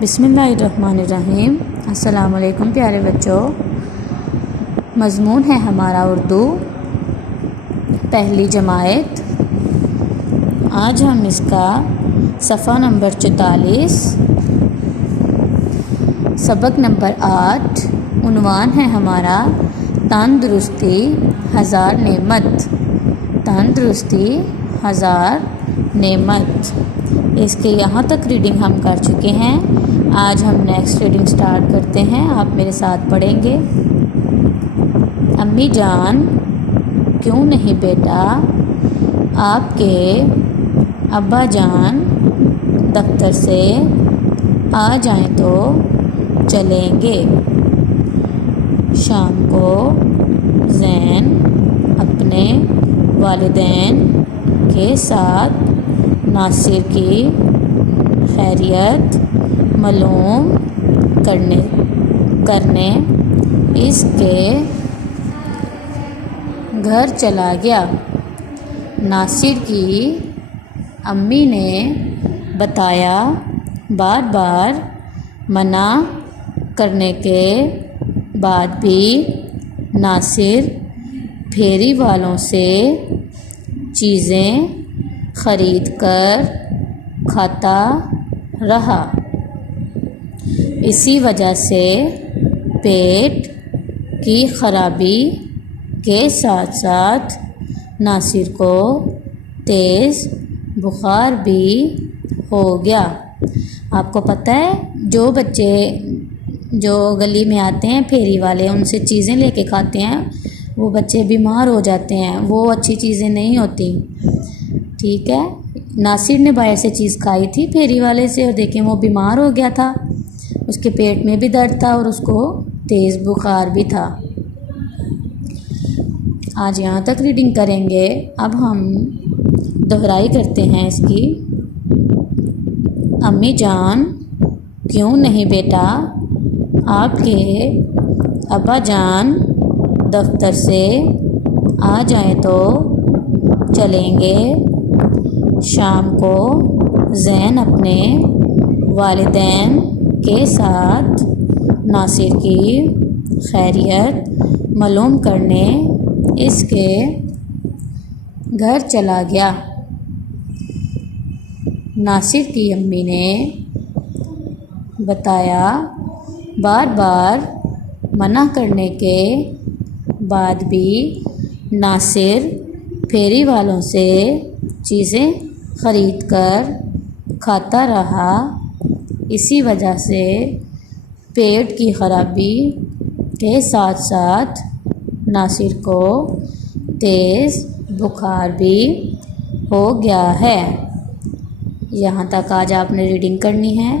بسم اللہ الرحمن الرحیم۔ السلام علیکم پیارے بچوں، مضمون ہے ہمارا اردو پہلی جماعت۔ آج ہم اس کا صفحہ نمبر 44 سبق نمبر 8 عنوان ہے ہمارا تندرستی ہزار نعمت۔ تندرستی ہزار نعمت، اس کے یہاں تک ریڈنگ ہم کر چکے ہیں۔ آج ہم نیکسٹ ریڈنگ سٹارٹ کرتے ہیں، آپ میرے ساتھ پڑھیں گے۔ امی جان کیوں نہیں بیٹا آپ کے ابا جان دفتر سے آ جائیں تو چلیں گے۔ شام کو زین اپنے والدین کے ساتھ ناصر کی خیریت معلوم کرنے اس کے گھر چلا گیا۔ ناصر کی امی نے بتایا، بار بار منع کرنے کے بعد بھی ناصر پھیری والوں سے چیزیں خرید کر کھاتا رہا۔ اسی وجہ سے پیٹ کی خرابی کے ساتھ ساتھ ناصر کو تیز بخار بھی ہو گیا۔ آپ کو پتہ ہے جو بچے جو گلی میں آتے ہیں پھیری والے، ان سے چیزیں لے کے کھاتے ہیں، وہ بچے بیمار ہو جاتے ہیں، وہ اچھی چیزیں نہیں ہوتی، ٹھیک ہے۔ ناصر نے باہر سے چیز کھائی تھی پھیری والے سے، اور دیکھیں وہ بیمار ہو گیا تھا، اس کے پیٹ میں بھی درد تھا اور اس کو تیز بخار بھی تھا۔ آج یہاں تک ریڈنگ کریں گے۔ اب ہم دہرائی کرتے ہیں اس کی۔ امی جان کیوں نہیں بیٹا آپ کے ابا جان دفتر سے آ جائیں تو چلیں گے۔ شام کو زین اپنے والدین کے ساتھ ناصر کی خیریت معلوم کرنے اس کے گھر چلا گیا۔ ناصر کی امی نے بتایا، بار بار منع کرنے کے بعد بھی ناصر پھیری والوں سے چیزیں خرید کر کھاتا رہا۔ اسی وجہ سے پیٹ کی خرابی کے ساتھ ساتھ ناصر کو تیز بخار بھی ہو گیا ہے۔ یہاں تک آج آپ نے ریڈنگ کرنی ہے۔